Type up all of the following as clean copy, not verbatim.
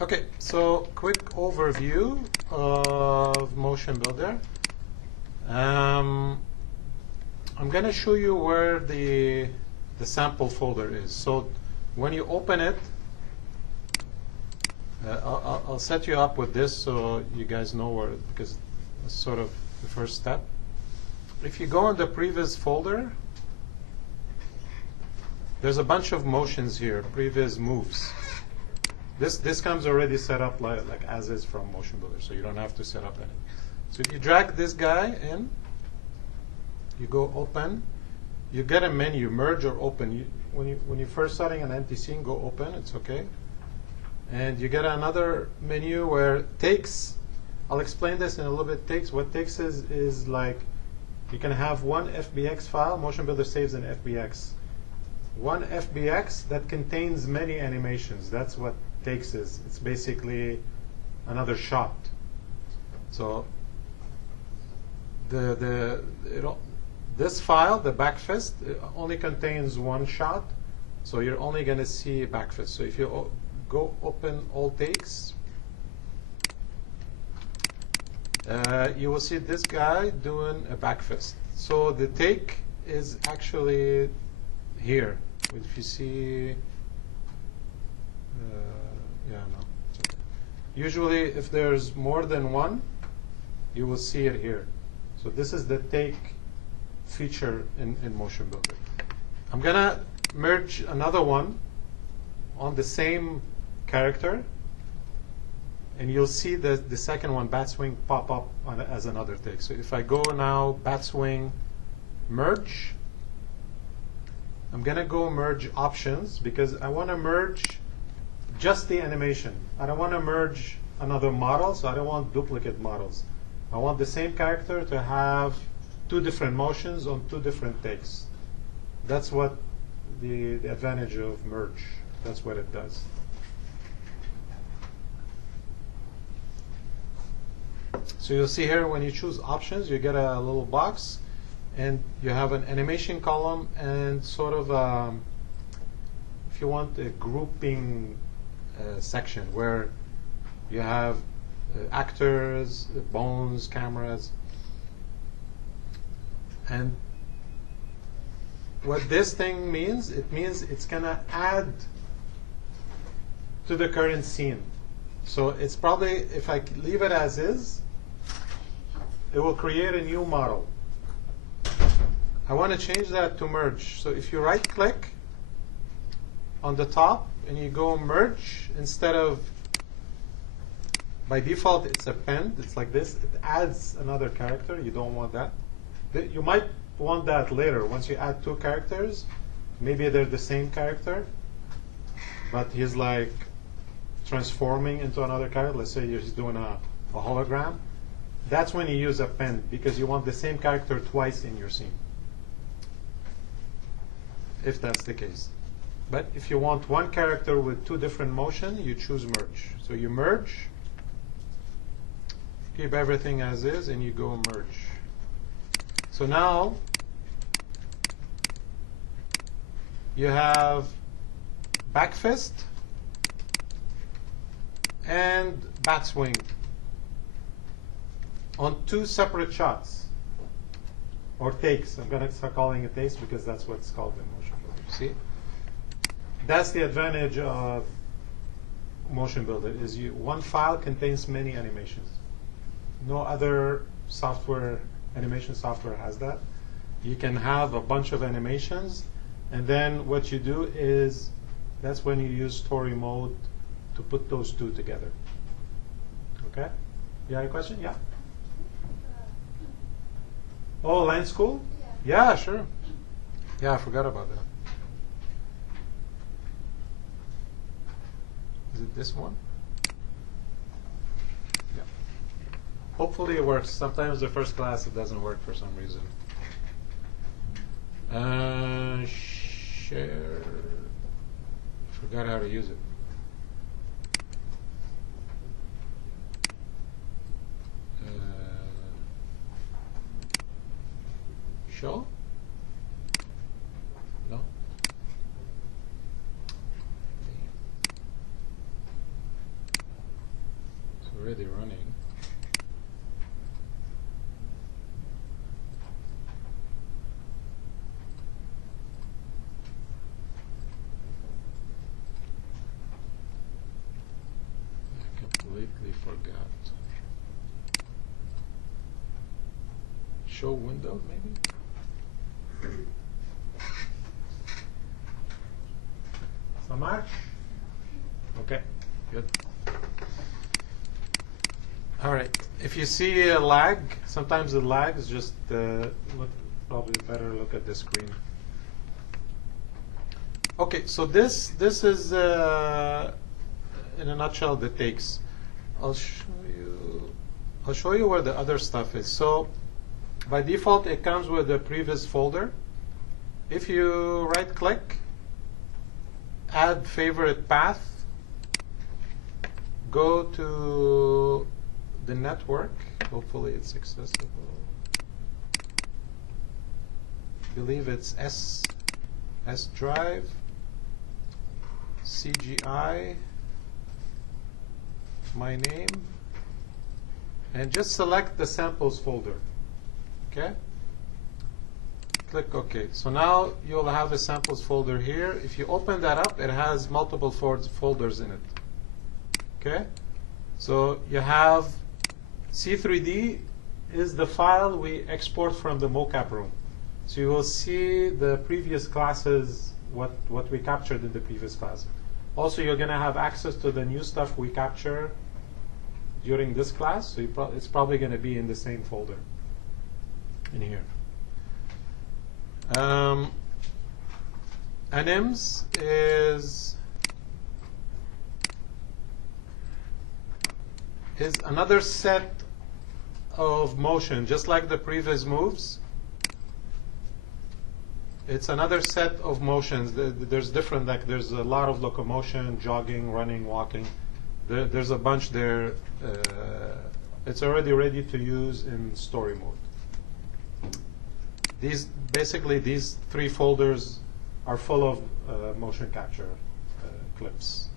Okay, so quick overview of Motionbuilder. I'm going to show you where the sample folder is. So when you open it, I'll set you up with this so you guys know where, because it's sort of the first step. If you go in the previous folder, there's a bunch of motions here, previous moves. This comes already set up like as is from Motionbuilder, so you don't have to set up anything. So if you drag this guy in, you go open, you get a menu, merge or open. When you're first starting an empty scene, go open, it's okay. And you get another menu where takes, I'll explain this in a little bit. What takes is like, you can have one FBX file, Motionbuilder saves an FBX. One FBX that contains many animations. That's what takes is. It's basically another shot. So this file, the back fist, only contains one shot. So you're only going to see back fist. So if you go open all takes, you will see this guy doing a back fist. So the take is actually here. If you see, yeah, no. Okay. Usually, if there's more than one, you will see it here. So this is the take feature in Motionbuilder. I'm gonna merge another one on the same character, and you'll see the second one, bat swing, pop up as another take. So if I go now, bat swing, merge, I'm going to go merge options because I want to merge just the animation. I don't want to merge another model, so I don't want duplicate models. I want the same character to have two different motions on two different takes. That's what the advantage of merge. That's what it does. So you'll see here when you choose options, you get a little box. And you have an animation column and sort of, if you want, a grouping section where you have actors, bones, cameras. And what this thing means, it means it's going to add to the current scene. So it's probably, if I leave it as is, it will create a new model. I want to change that to merge. So if you right click on the top and you go merge, instead of, by default it's append, it's like this, it adds another character. You don't want that. You might want that later. Once you add two characters, maybe they're the same character, but he's like transforming into another character. Let's say he's doing a hologram. That's when you use append, because you want the same character twice in your scene, if that's the case. But if you want one character with two different motions, you choose merge. So you merge, keep everything as is, and you go merge. So now you have back fist and bat swing on two separate shots or takes. I'm going to start calling it takes because that's what it's called in Motionbuilder. See? That's the advantage of Motionbuilder, is one file contains many animations. No other software, animation software has that. You can have a bunch of animations, and then what you do is, that's when you use story mode to put those two together. Okay? You have a question? Yeah? Oh, Land School? Yeah, sure. Yeah, I forgot about that. Is it this one? Yeah. Hopefully it works. Sometimes the first class it doesn't work for some reason. Share. Forgot how to use it. Show? No? completely forgot. Show window, maybe? Samar? Okay, good. All right. If you see a lag, sometimes the lag is just probably better look at the screen. Okay, so this is in a nutshell the takes. I'll show you where the other stuff is. So by default, it comes with the previous folder. If you right-click, add favorite path, go to the network. Hopefully it's accessible. I believe it's S drive, CGI, my name, and just select the samples folder. Okay? Click OK. So now you'll have a samples folder here. If you open that up, it has multiple folders in it. Okay? So you have C3D is the file we export from the mocap room. So you will see the previous classes, what we captured in the previous class. Also, you're going to have access to the new stuff we capture during this class. So it's probably going to be in the same folder in here. Anims is another set of motion, just like the previous moves. It's another set of motions. There's different, like there's a lot of locomotion, jogging, running, walking. There's a bunch there. It's already ready to use in story mode. Basically these three folders are full of motion capture clips.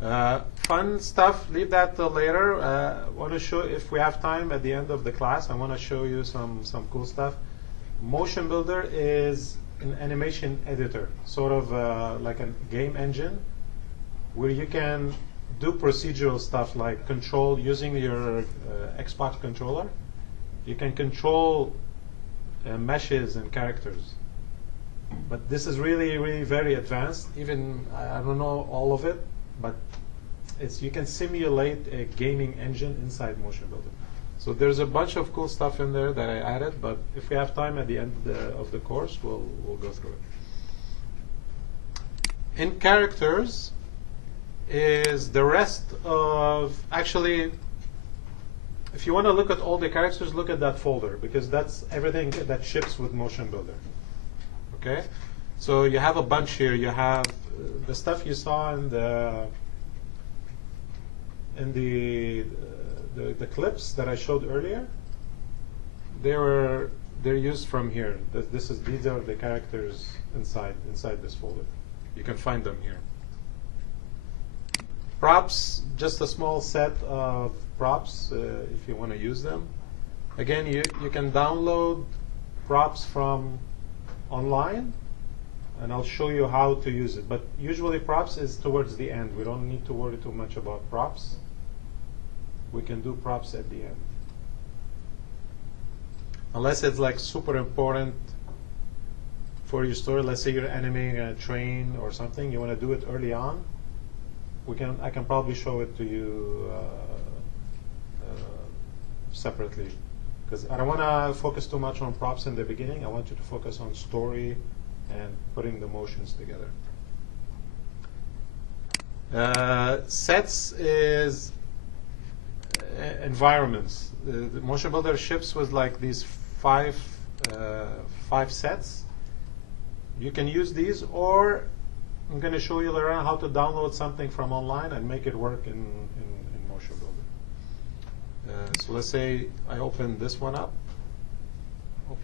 Fun stuff, leave that till later. I want to show, if we have time at the end of the class, I want to show you some cool stuff. Motionbuilder is an animation editor, sort of like a game engine, where you can do procedural stuff like control using your Xbox controller. You can control meshes and characters. But this is really, really very advanced. Even, I don't know all of it, but you can simulate a gaming engine inside Motionbuilder. So there's a bunch of cool stuff in there that I added, but if we have time at the end of the course, we'll go through it. In characters is the rest of, actually, if you want to look at all the characters, look at that folder, because that's everything that ships with Motionbuilder. Okay? So you have a bunch here. You have the stuff you saw in the clips that I showed earlier. They're used from here. These are the characters inside this folder. You can find them here. Props, just a small set of props if you want to use them. Again, you can download props from online, and I'll show you how to use it. But usually props is towards the end. We don't need to worry too much about props. We can do props at the end. Unless it's like super important for your story. Let's say you're animating a train or something. You want to do it early on. I can probably show it to you separately, because I don't want to focus too much on props in the beginning. I want you to focus on story and putting the motions together. Sets is environments. The Motionbuilder ships with like these five sets. You can use these, or I'm going to show you later on how to download something from online and make it work in Motionbuilder. So let's say I open this one up. I'm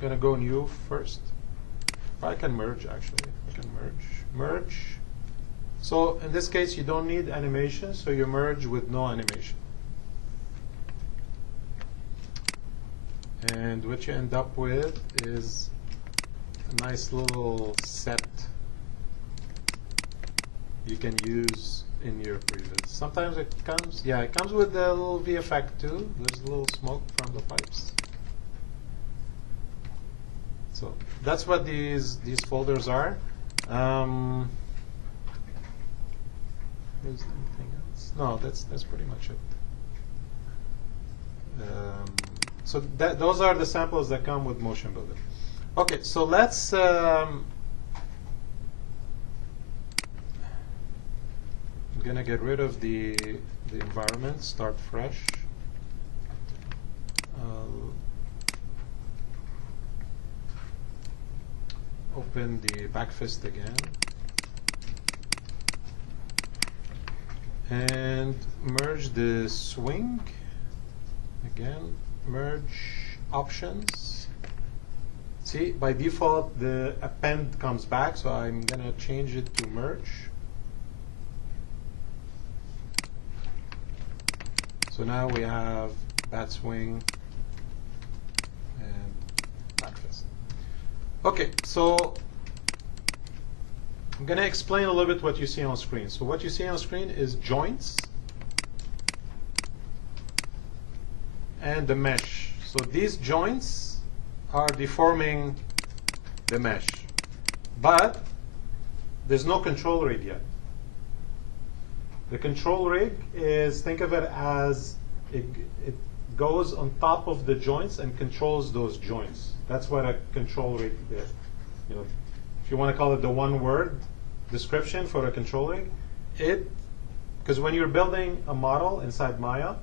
going to go new first. I can merge, actually. I can merge. So in this case, you don't need animation, so you merge with no animation. And what you end up with is a nice little set you can use in your previs. Sometimes it comes, yeah, it comes with a little V effect too. There's a little smoke from the pipes. So that's what these folders are. Is there anything else? No, that's pretty much it. So those are the samples that come with Motionbuilder. Okay, so let's I'm gonna get rid of the environment, start fresh. Open the backfist again. And merge the swing. Again, merge options. See, by default, the append comes back, so I'm going to change it to merge. So now we have bat swing and backfist. Okay, so I'm going to explain a little bit what you see on screen. So what you see on screen is joints and the mesh. So these joints are deforming the mesh, but there's no control rig yet. The control rig is, think of it as it goes on top of the joints and controls those joints. That's what a control rig is. You know, if you want to call it the one-word description for a control rig, because when you're building a model inside Maya,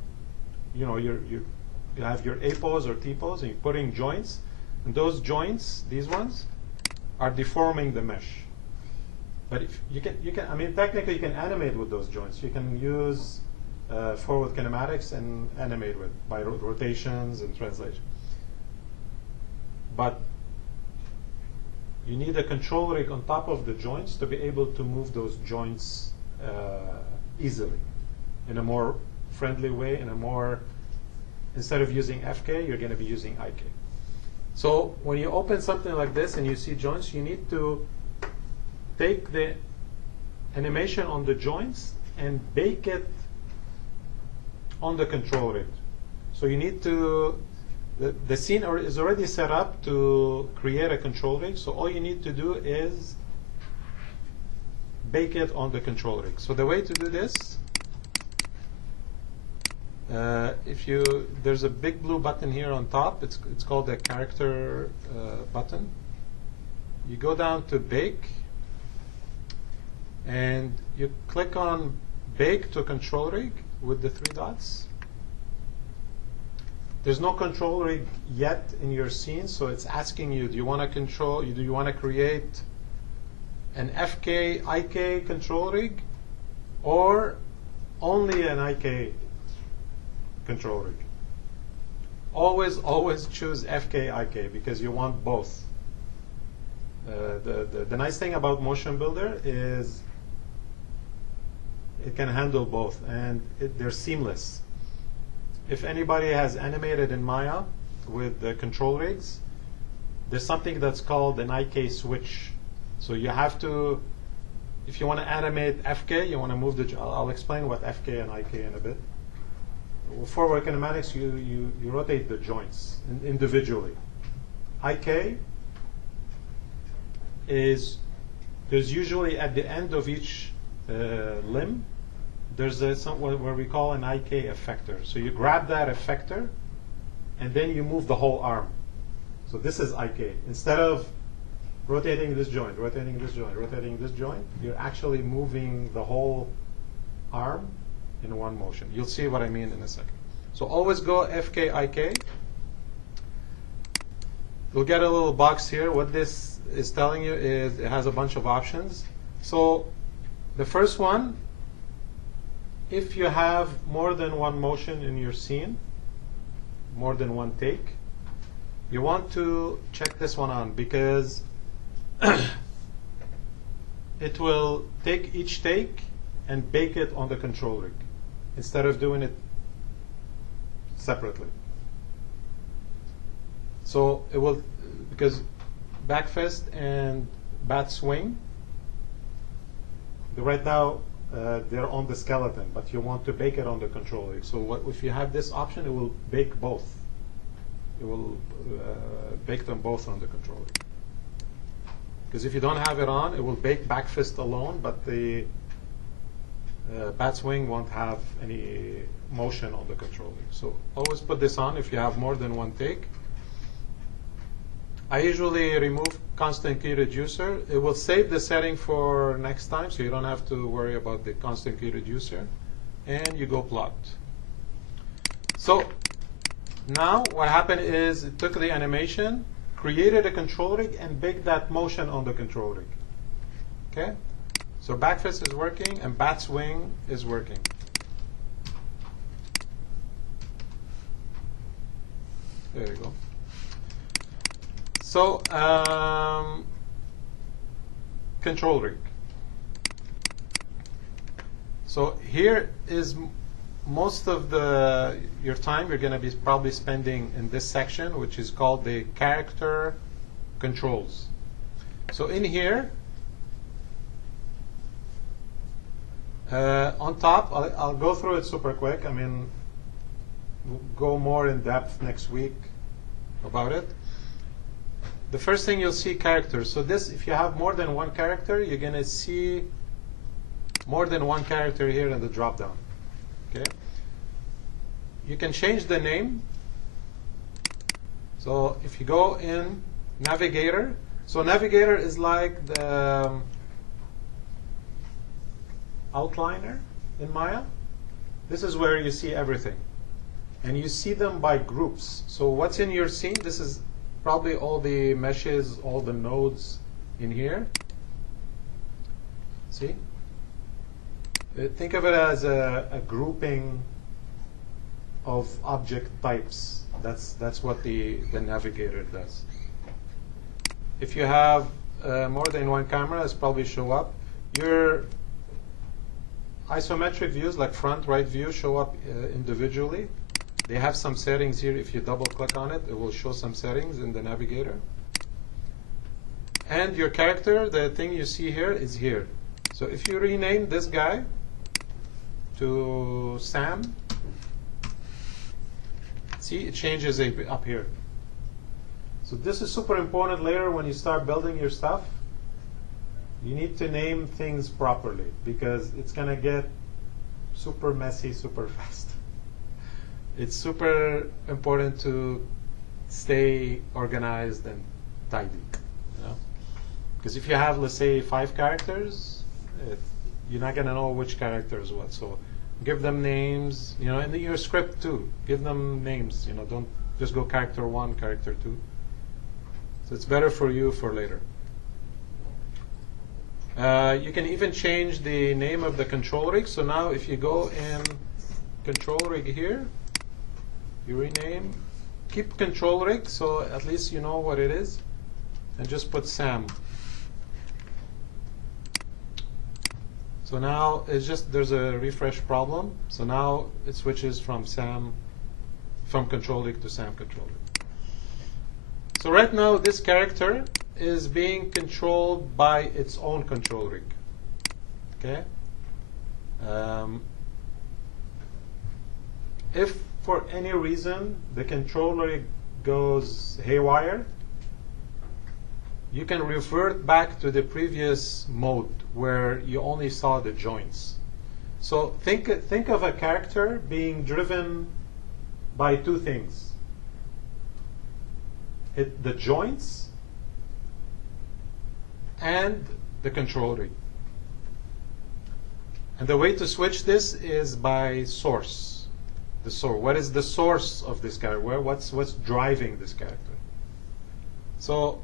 you know, you have your A pose or T pose, and you're putting joints, and those joints, these ones, are deforming the mesh. But if you can, I mean, technically you can animate with those joints. You can use forward kinematics and animate with by rotations and translation. But you need a control rig on top of the joints to be able to move those joints easily, in a more friendly way, in a more, instead of using FK, you're going to be using IK. So when you open something like this and you see joints, you need to take the animation on the joints and bake it on the control rig. So you need to, the scene is already set up to create a control rig, so all you need to do is bake it on the control rig. So the way to do this, there's a big blue button here on top. It's called the character button. You go down to bake, and you click on bake to control rig with the 3 dots. There's no control rig yet in your scene, so it's asking you, do you want to create an FK, IK control rig, or only an IK control rig? Always choose FK, IK, because you want both. The nice thing about Motionbuilder is it can handle both, and they're seamless. If anybody has animated in Maya with the control rigs, there's something that's called an IK switch. So you have to, if you want to animate FK, you want to move the, I'll explain what FK and IK in a bit. For kinematics, you rotate the joints individually. IK is, there's usually at the end of each limb, there's what we call an IK effector. So you grab that effector, and then you move the whole arm. So this is IK. Instead of rotating this joint, rotating this joint, rotating this joint, you're actually moving the whole arm in one motion. You'll see what I mean in a second. So always go FK, IK. You'll get a little box here. What this is telling you is it has a bunch of options. So the first one, if you have more than one motion in your scene, more than one take, you want to check this one on, because it will take each take and bake it on the control rig instead of doing it separately. So it will, because back fist and bat swing, right now they're on the skeleton, but you want to bake it on the control rig. So if you have this option, it will bake both. It will bake them both on the control rig. Because if you don't have it on, it will bake back fist alone, but the bat's wing won't have any motion on the control rig. So always put this on if you have more than one take. I usually remove constant key reducer. It will save the setting for next time, so you don't have to worry about the constant key reducer. And you go plot. So now what happened is it took the animation, created a control rig, and baked that motion on the control rig. Okay? So back fist is working, and bat's wing is working. There you go. So, control rig. So here is most of your time you're going to be probably spending in this section, which is called the character controls. So in here, on top, I'll go through it super quick. I mean, we'll go more in depth next week about it. The first thing you'll see characters. So this, if you have more than one character, you're going to see more than one character here in the drop-down. Okay. You can change the name. So if you go in Navigator, so Navigator is like the outliner in Maya. This is where you see everything. And you see them by groups. So what's in your scene? This is probably all the meshes, all the nodes in here. See? Think of it as a grouping of object types. That's what the Navigator does. If you have more than one camera, it's probably show up. Your isometric views, like front, right view, show up individually. They have some settings here. If you double click on it, it will show some settings in the Navigator. And your character, the thing you see here, is here. So if you rename this guy to Sam, see, it changes up here. So this is super important later when you start building your stuff. You need to name things properly because it's going to get super messy super fast. It's super important to stay organized and tidy, you know? Because if you have, let's say, 5 characters, you're not going to know which character is what. So give them names, you know, and in your script too. Give them names, you know, don't just go character 1, character 2. So it's better for you for later. You can even change the name of the control rig. So now if you go in control rig here, you rename, keep control rig, so at least you know what it is, and just put Sam. So now it's just, there's a refresh problem. So now it switches from control rig to Sam control rig. So right now this character is being controlled by its own control rig. Okay. If for any reason the control rig goes haywire, you can revert back to the previous mode where you only saw the joints. So think of a character being driven by 2 things. The joints and the control rig. And the way to switch this is by source. The source. What is the source of this character? What's driving this character? So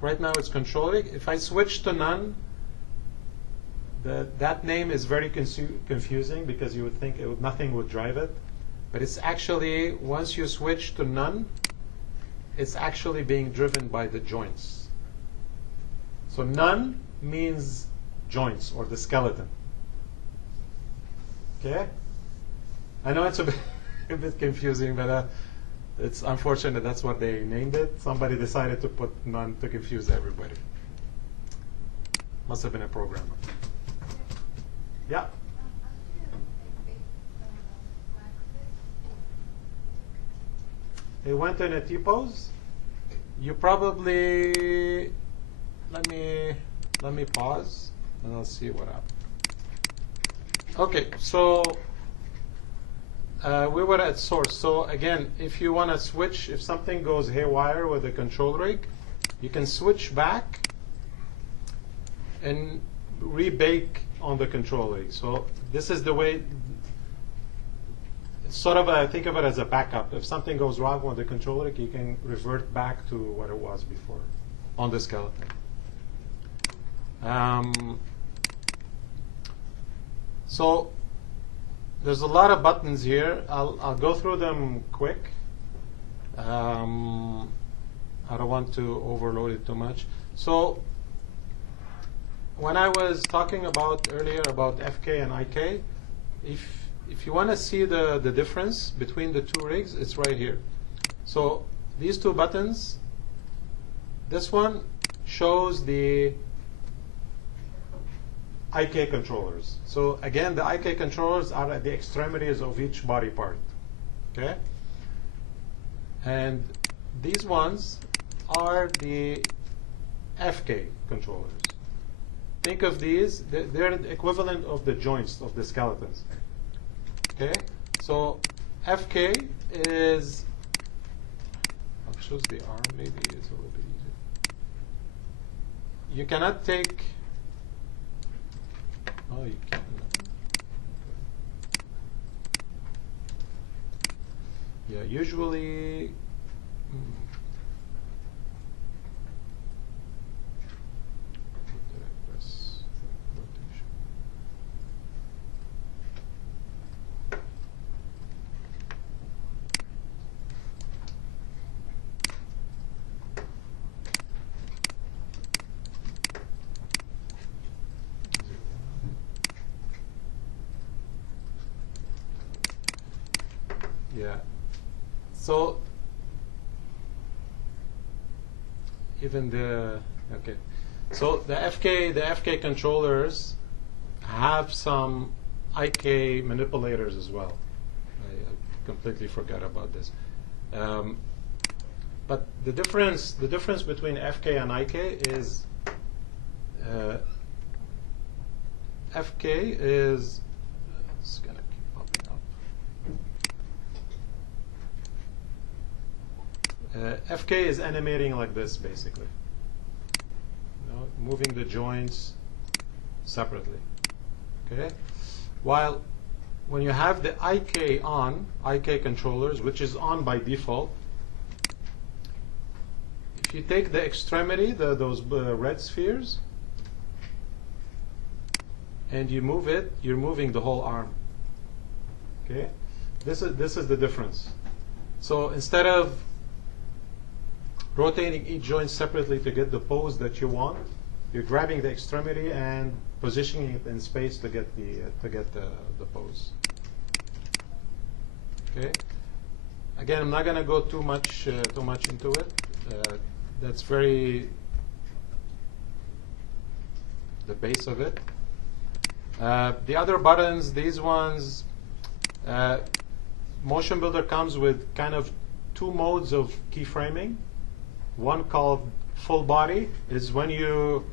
right now it's control rig. If I switch to none, that name is very confusing because you would think nothing would drive it. But it's actually, once you switch to none, it's actually being driven by the joints. So none means joints or the skeleton. Okay? I know it's a bit confusing, but it's unfortunate that's what they named it. Somebody decided to put none to confuse everybody. Must have been a programmer. Yeah? it went in a T-pose, you probably, let me pause and I'll see what happened. Okay, so we were at source. So again, if you want to switch, if something goes haywire with the control rig, you can switch back and rebake on the control rig. So this is the way, sort of think of it as a backup. If something goes wrong with the control rig, you can revert back to what it was before on the skeleton. So there's a lot of buttons here. I'll go through them quick. I don't want to overload it too much. So when I was talking about earlier about FK and IK, if you want to see the difference between the two rigs, it's right here. So these two buttons, this one shows the IK controllers. So again, the IK controllers are at the extremities of each body part. Okay? And these ones are the FK controllers. Think of these, they're the equivalent of the joints of the skeletons. Okay? So FK is, I'll choose the arm, maybe it's a little bit easier. You cannot take, oh, you can. Yeah, usually. What did I press? Rotation. Yeah. So even okay. So the FK controllers have some IK manipulators as well. I completely forgot about this. But the difference between FK and IK is FK is, it's gonna keep popping up. FK is animating like this, basically. You know, moving the joints separately. Okay? While when you have the IK on, IK controllers, which is on by default, if you take the extremity, those red spheres, and you move it, you're moving the whole arm. Okay? This is the difference. So instead of rotating each joint separately to get the pose that you want, you're grabbing the extremity and positioning it in space to get the pose. Okay. Again, I'm not going to go too much into it. That's very the base of it. The other buttons, these ones, Motionbuilder comes with kind of two modes of keyframing. One called full body is when you,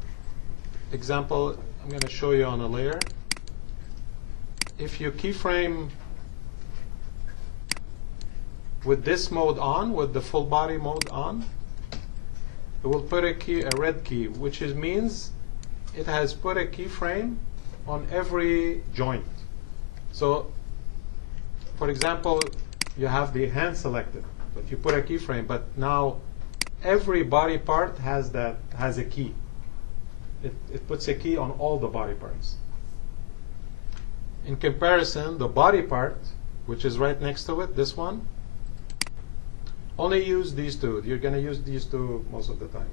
example, I'm going to show you on a layer. If you keyframe with this mode on, with the full body mode on, it will put a red key, which means it has put a keyframe on every joint. So, for example, you have the hand selected, but you put a keyframe, but now every body part has a key. It puts a key on all the body parts. In comparison, the body part, which is right next to it, this one, only use these two. You're going to use these two most of the time.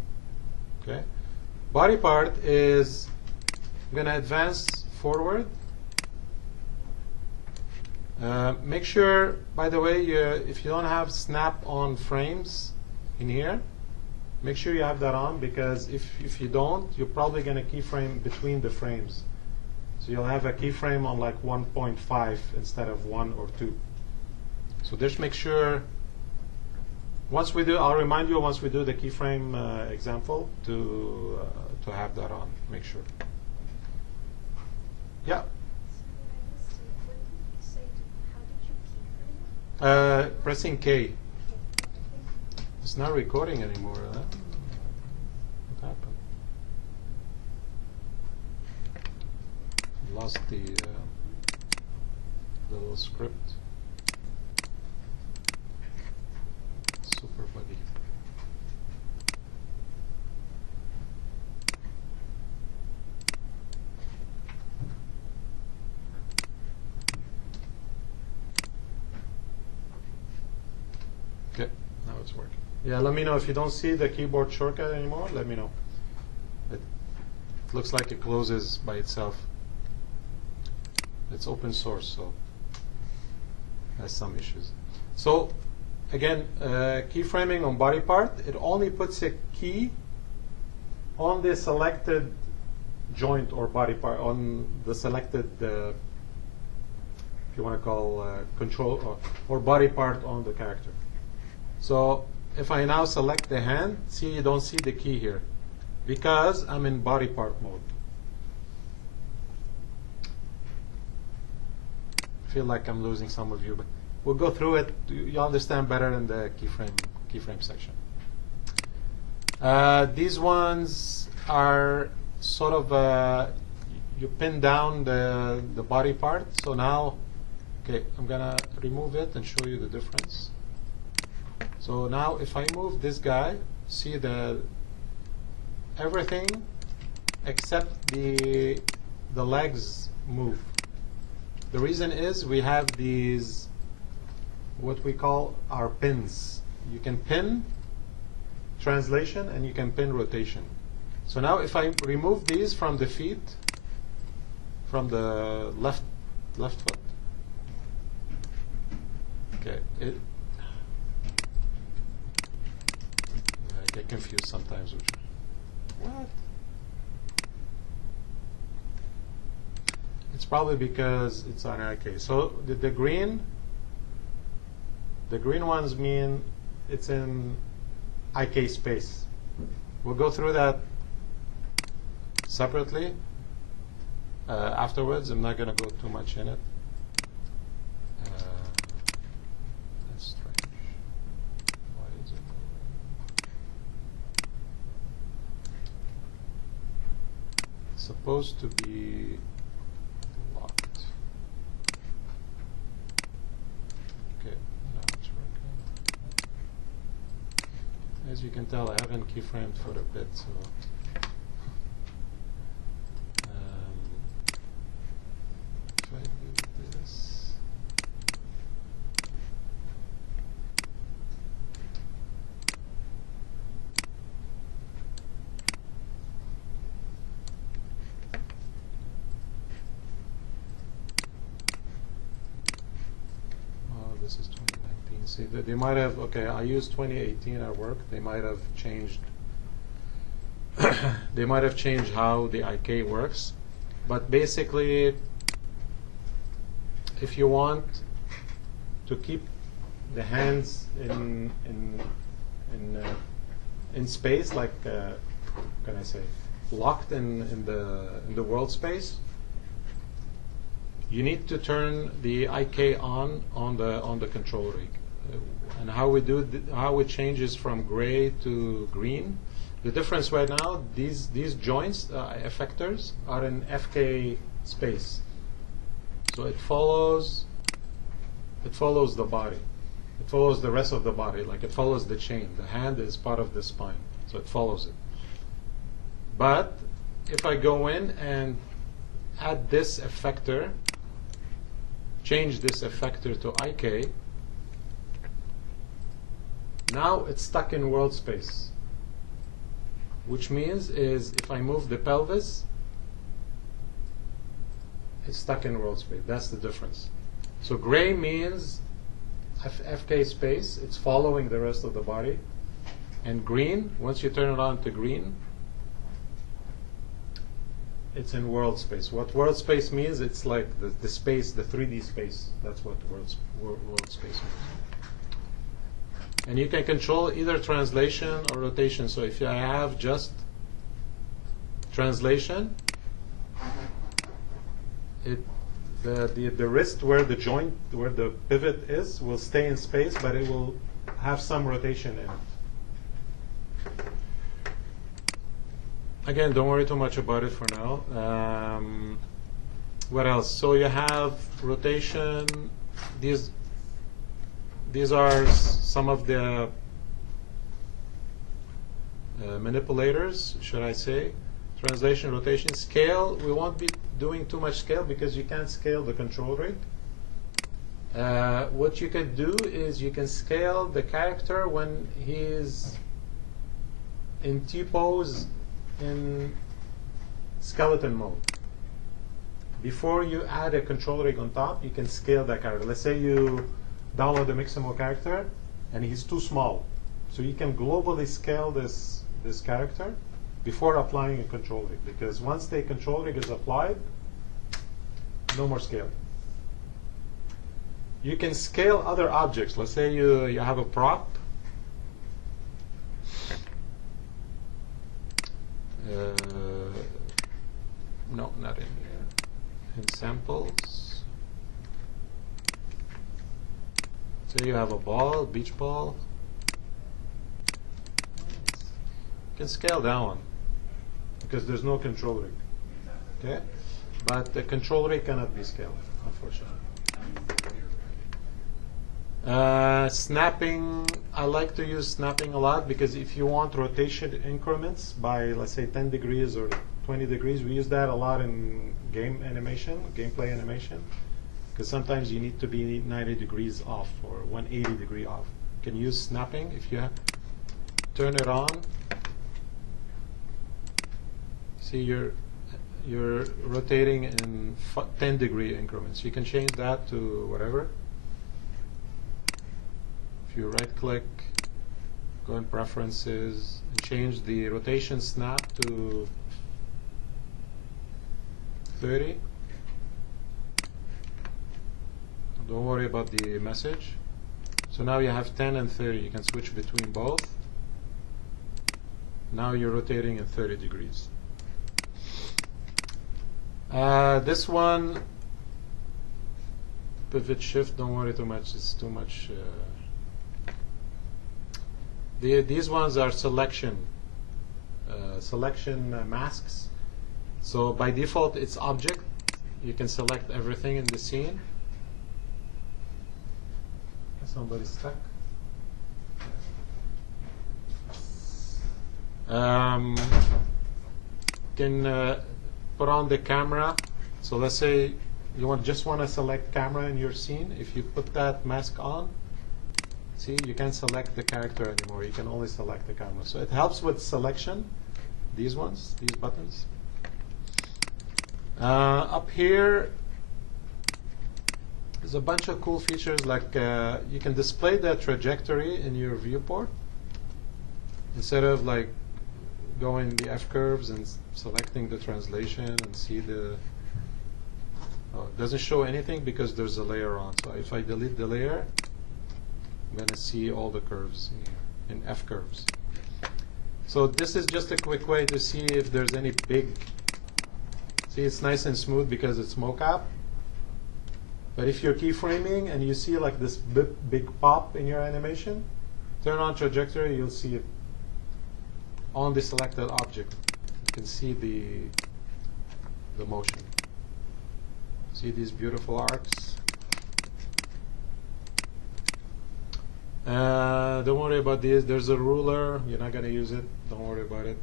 Okay? Body part is going to advance forward. Make sure, by the way, if you don't have snap-on frames in here, make sure you have that on, because if you don't, you're probably going to keyframe between the frames. So you'll have a keyframe on like 1.5 instead of 1 or 2. So just make sure Once we do, I'll remind you once we do the keyframe example to have that on. Make sure. Yeah. Pressing K. It's not recording anymore. What happened? Lost the little script. Super buggy. Okay, now it's working. Yeah, let me know if you don't see the keyboard shortcut anymore. Let me know. It looks like it closes by itself. It's open source, so has some issues. So again, keyframing on body part, it only puts a key on the selected joint or body part, on the selected, if you want to call control or body part on the character. So if I now select the hand, see, you don't see the key here because I'm in body part mode. I feel like I'm losing some of you, but we'll go through it. You'll understand better in the keyframe section. These ones are sort of you pin down the body part. So now, okay, I'm gonna remove it and show you the difference. So now, if I move this guy, see everything except the legs move. The reason is we have these, what we call our pins. You can pin translation and you can pin rotation. So now if I remove these from the feet, from the left foot, okay, I get confused sometimes. What? It's probably because it's on IK. So the green ones mean it's in IK space. We'll go through that separately afterwards. I'm not going to go too much in it. That's strange. Why is it moving? It's supposed to be locked. Okay, now it's working. As you can tell, I haven't keyframed for a bit, so if I do this, this is 2019. See, they might have, okay, I used 2018 at work. They might have changed they might have changed how the IK works. But basically, if you want to keep the hands in space, like what can I say, locked in the world space, you need to turn the IK on the control rig. And how it changes from gray to green. The difference right now, these joints, effectors, are in FK space. So it follows the body. It follows the rest of the body, like it follows the chain. The hand is part of the spine, so it follows it. But if I go in and add this effector, change this effector to IK, now it's stuck in world space. Which means is if I move the pelvis, it's stuck in world space. That's the difference. So gray means FK space, it's following the rest of the body. And green, once you turn it on to green, it's in world space. What world space means, it's like the space, the 3D space. That's what world space means. And you can control either translation or rotation. So if I have just translation, the wrist where the joint, where the pivot is, will stay in space, but it will have some rotation in it. Again, don't worry too much about it for now. What else? So you have rotation. These are some of the manipulators, should I say. Translation, rotation, scale. We won't be doing too much scale because you can't scale the control rate. What you can do is you can scale the character when he is in T-pose in skeleton mode. Before you add a control rig on top, you can scale that character. Let's say you download the Mixamo character and he's too small. So you can globally scale this character before applying a control rig, because once the control rig is applied, no more scale. You can scale other objects. Let's say you have a prop. No, not in here. In samples. So you have a ball, beach ball. You can scale down because there's no control rig. Okay? But the control rig cannot be scaled, unfortunately. Snapping, I like to use snapping a lot because if you want rotation increments by, let's say, 10 degrees or 20 degrees, we use that a lot in game animation, gameplay animation, because sometimes you need to be 90 degrees off or 180 degree off. You can use snapping if you turn it on. See, you're rotating in 10 degree increments. You can change that to whatever. If you right click, go in preferences, and change the rotation snap to 30. Don't worry about the message. So now you have 10 and 30. You can switch between both. Now you're rotating at 30 degrees. This one, pivot shift, don't worry too much. It's too much. These ones are selection masks. So by default, it's object. You can select everything in the scene. Somebody's stuck. Can put on the camera. So let's say you just want to select camera in your scene. If you put that mask on, see, you can't select the character anymore. You can only select the camera. So it helps with selection. These ones, these buttons. Up here, there's a bunch of cool features, like you can display the trajectory in your viewport instead of like going the F curves and selecting the translation and see the. Oh, it doesn't show anything because there's a layer on. So if I delete the layer, I'm going to see all the curves in F curves. So this is just a quick way to see if there's any big. See, it's nice and smooth because it's mocap. But if you're keyframing and you see like this big pop in your animation, turn on trajectory, you'll see it on the selected object. You can see the motion. See these beautiful arcs. Don't worry about these. There's a ruler. You're not going to use it. Don't worry about it.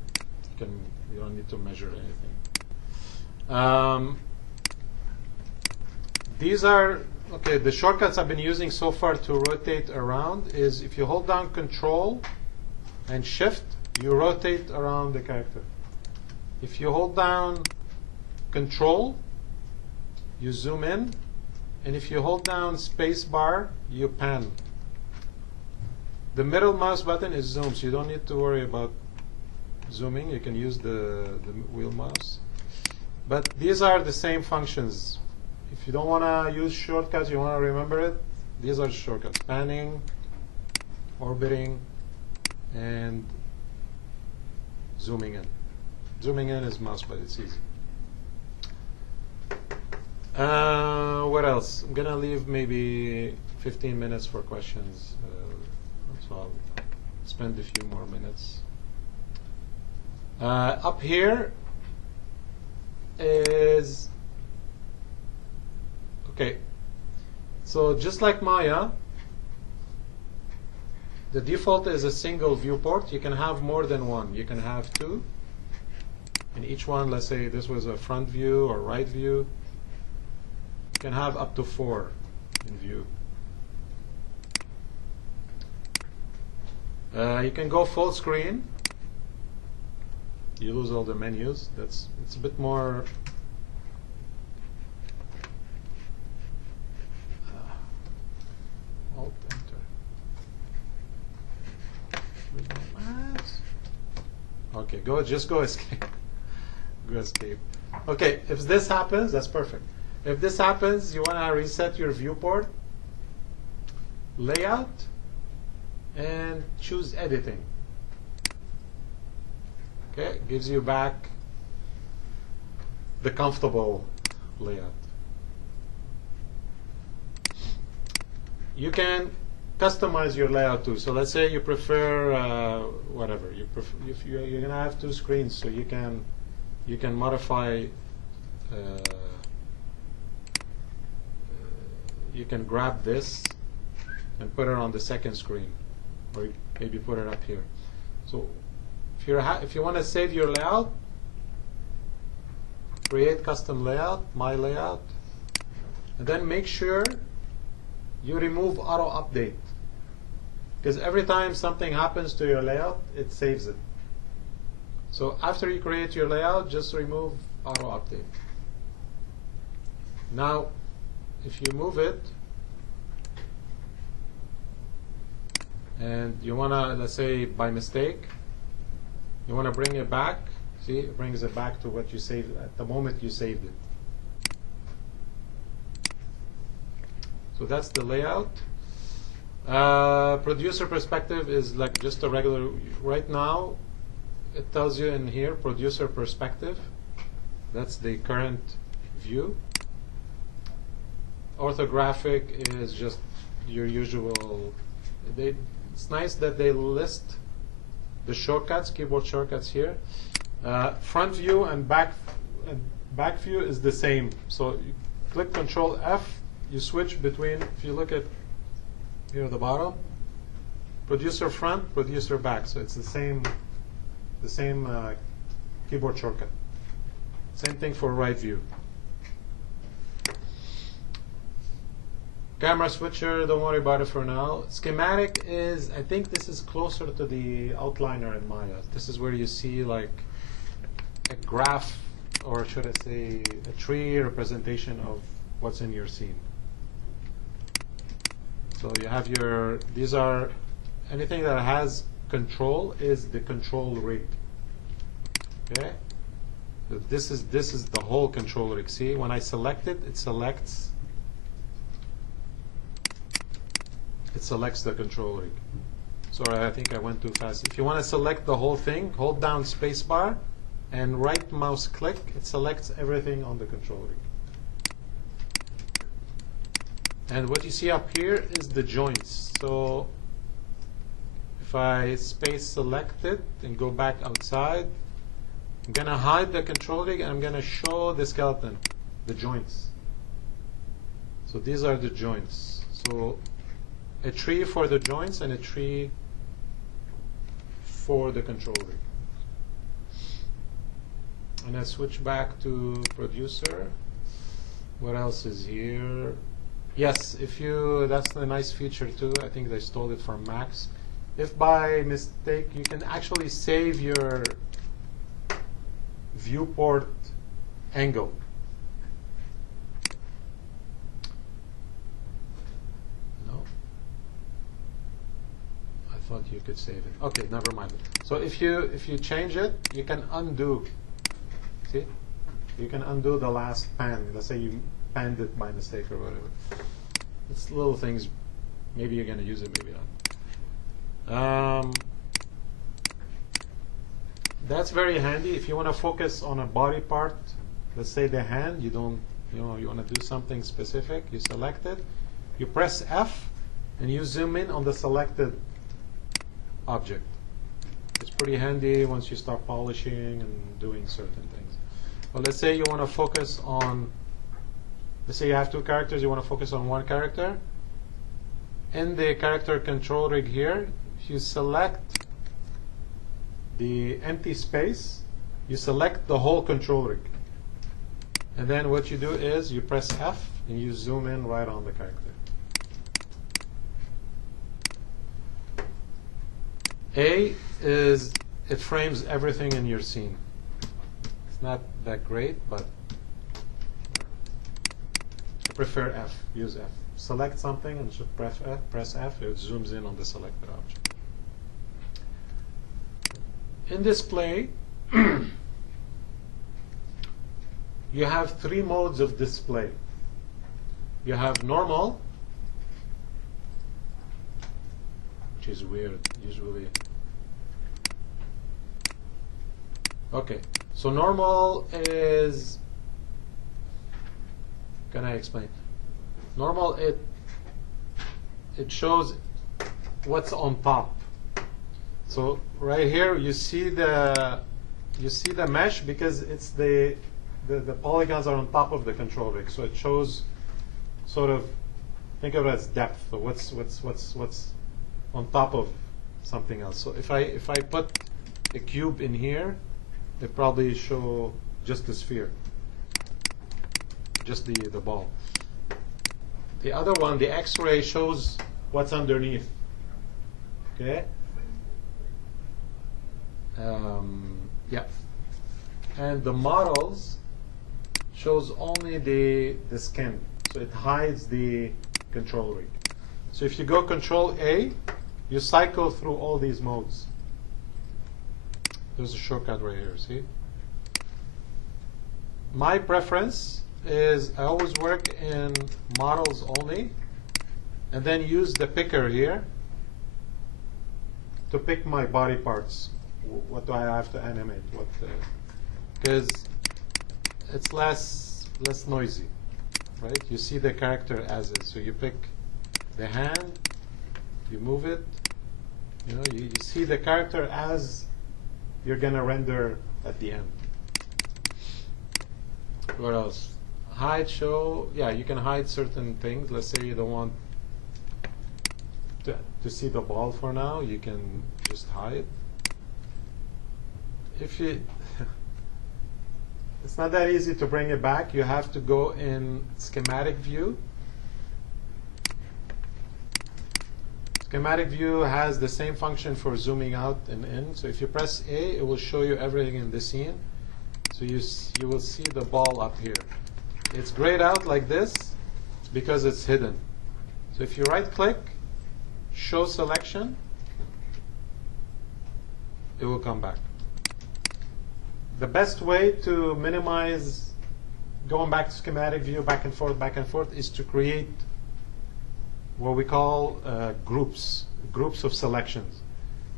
You don't need to measure anything. These are, okay, the shortcuts I've been using so far to rotate around is if you hold down Control and Shift, you rotate around the character. If you hold down Control, you zoom in, and if you hold down Space Bar, you pan. The middle mouse button is zoom, so you don't need to worry about zooming. You can use the wheel mouse. But these are the same functions. If you don't want to use shortcuts, you want to remember it, these are shortcuts. Panning, orbiting, and zooming in. Zooming in is mouse, but it's easy. What else? I'm gonna leave maybe 15 minutes for questions, so I'll spend a few more minutes. Up here is okay. So just like Maya, the default is a single viewport. You can have more than one. You can have two. And each one, let's say this was a front view or right view, you can have up to 4 in view. You can go full screen. You lose all the menus. It's a bit more Alt Enter. Okay, just go escape. Go escape. Okay, if this happens, that's perfect. If this happens, you want to reset your viewport, layout, and choose editing. Okay, gives you back the comfortable layout. You can customize your layout too. So let's say you prefer whatever. If you're gonna have 2 screens, so you can modify. You can grab this and put it on the second screen, or maybe put it up here. So if you want to save your layout, create custom layout, my layout, and then make sure you remove auto update, because every time something happens to your layout, it saves it. So after you create your layout, just remove auto update. Now, if you move it, and you want to, let's say by mistake, you want to bring it back, see, it brings it back to what you saved at the moment you saved it. So that's the layout. Producer perspective is like just a regular, right now, it tells you in here, producer perspective. That's the current view. Orthographic is just your usual. It's nice that they list the shortcuts, keyboard shortcuts here. Front view and back view is the same. So you click Control F, you switch between. If you look at here at the bottom, producer front, producer back. So it's the same keyboard shortcut. Same thing for right view. Camera switcher, don't worry about it for now. Schematic is, I think this is closer to the outliner in Maya. This is where you see like a graph, or should I say a tree representation of what's in your scene. So you have your, these are, anything that has control is the control rig. Okay? So this is the whole control rig. See, when I select it, it selects the control rig. Sorry, I think I went too fast. If you want to select the whole thing, hold down spacebar and right mouse click, it selects everything on the control rig. And what you see up here is the joints. So if I space select it and go back outside, I'm going to hide the control rig and I'm going to show the skeleton, the joints. So these are the joints. So a tree for the joints and a tree for the control rig. And I switch back to producer. What else is here? Yes, if you, that's a nice feature too. I think they stole it from Macs. If by mistake, you can actually save your viewport angle. Thought you could save it. Okay, never mind. So if you change it, you can undo. See, you can undo the last pan. Let's say you panned it by mistake or whatever. It's little things. Maybe you're going to use it, maybe not. That's very handy if you want to focus on a body part. Let's say the hand. You don't, you want to do something specific. You select it. You press F, and you zoom in on the selected object. It's pretty handy once you start polishing and doing certain things. But let's say you want to focus on. Let's say you have two characters. You want to focus on one character. In the character control rig here, you select the empty space, you select the whole control rig. And then what you do is you press F and you zoom in right on the character. A is, it frames everything in your scene. It's not that great, but I prefer F, use F. Select something and just press F, it zooms in on the selected object. In display, you have three modes of display. You have normal, which is weird, usually. Okay, so normal is, can I explain? Normal, it shows what's on top. So right here you see the mesh because it's the polygons are on top of the control rig. So it shows sort of, think of it as depth. So what's on top of something else. So if I put a cube in here, it probably show just the sphere, just the ball. The other one, the X-ray, shows what's underneath. Okay. Yeah, and the models shows only the skin, so it hides the control rig. So if you go Control A, you cycle through all these modes. There's a shortcut right here, see? My preference is I always work in models only, and then use the picker here to pick my body parts. What do I have to animate? What? Because it's less noisy, right? You see the character as is. So you pick the hand, you move it. You know, you see the character as you're gonna render at the end. What else? Hide, show. Yeah, you can hide certain things. Let's say you don't want to see the ball for now. You can just hide. If you, it's not that easy to bring it back. You have to go in schematic view. Schematic view has the same function for zooming out and in. So if you press A, it will show you everything in the scene. So you will see the ball up here. It's grayed out like this because it's hidden. So if you right click, show selection, it will come back. The best way to minimize going back to schematic view, back and forth, is to create what we call groups of selections.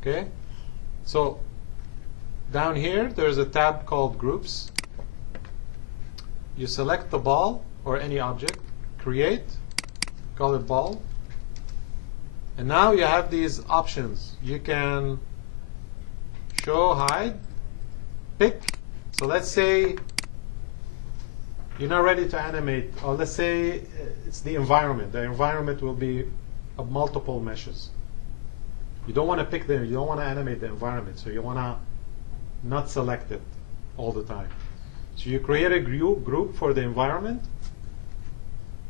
Okay? So down here, there's a tab called Groups. You select the ball or any object, create, call it ball. And now you have these options. You can show, hide, pick. So let's say you're not ready to animate, or let's say it's the environment. The environment will be of multiple meshes. You don't want to pick them, you don't want to animate the environment, so you want to not select it all the time. So you create a group for the environment,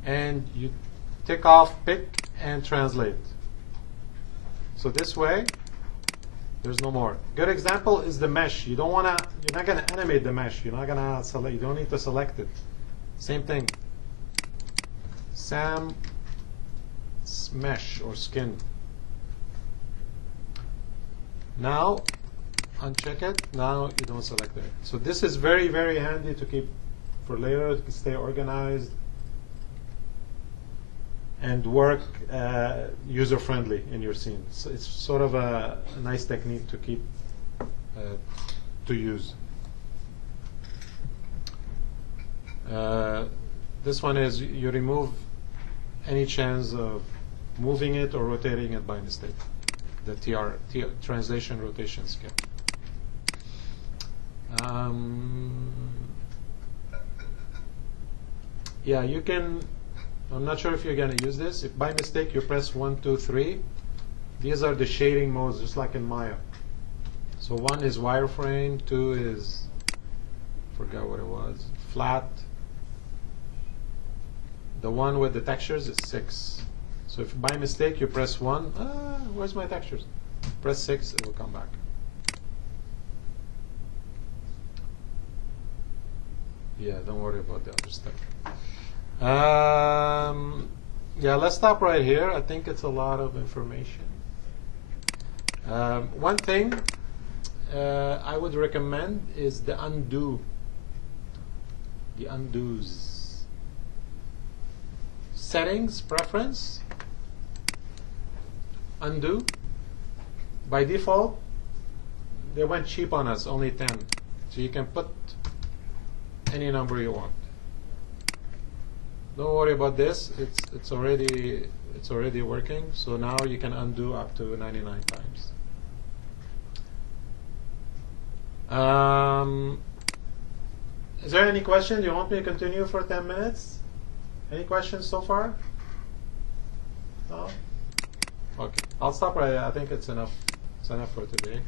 and you tick off pick and translate. So this way, there's no more. Good example is the mesh. You don't want to. You're not going to animate the mesh. You're not going to select. You don't need to select it. Same thing. Sam mesh or skin. Now uncheck it. Now you don't select it. So this is very, very handy to keep for later to stay organized. and work user-friendly in your scene. So it's sort of a nice technique to keep to use. This one is you remove any chance of moving it or rotating it by mistake. The translation rotation scale. Yeah, you can. I'm not sure if you're going to use this. If by mistake you press 1, 2, 3, these are the shading modes, just like in Maya. So 1 is wireframe, 2 is, forgot what it was, flat. The one with the textures is 6. So if by mistake you press 1, where's my textures? Press 6, it will come back. Yeah, don't worry about the other stuff. Yeah, let's stop right here. I think it's a lot of information. One thing I would recommend is the undo. The undos. Settings, preference, undo. By default, they went cheap on us, only 10. So you can put any number you want. Don't worry about this. It's already working. So now you can undo up to 99 times. Is there any question? Do you want me to continue for 10 minutes? Any questions so far? No? Okay. I'll stop right there. I think it's enough. It's enough for today.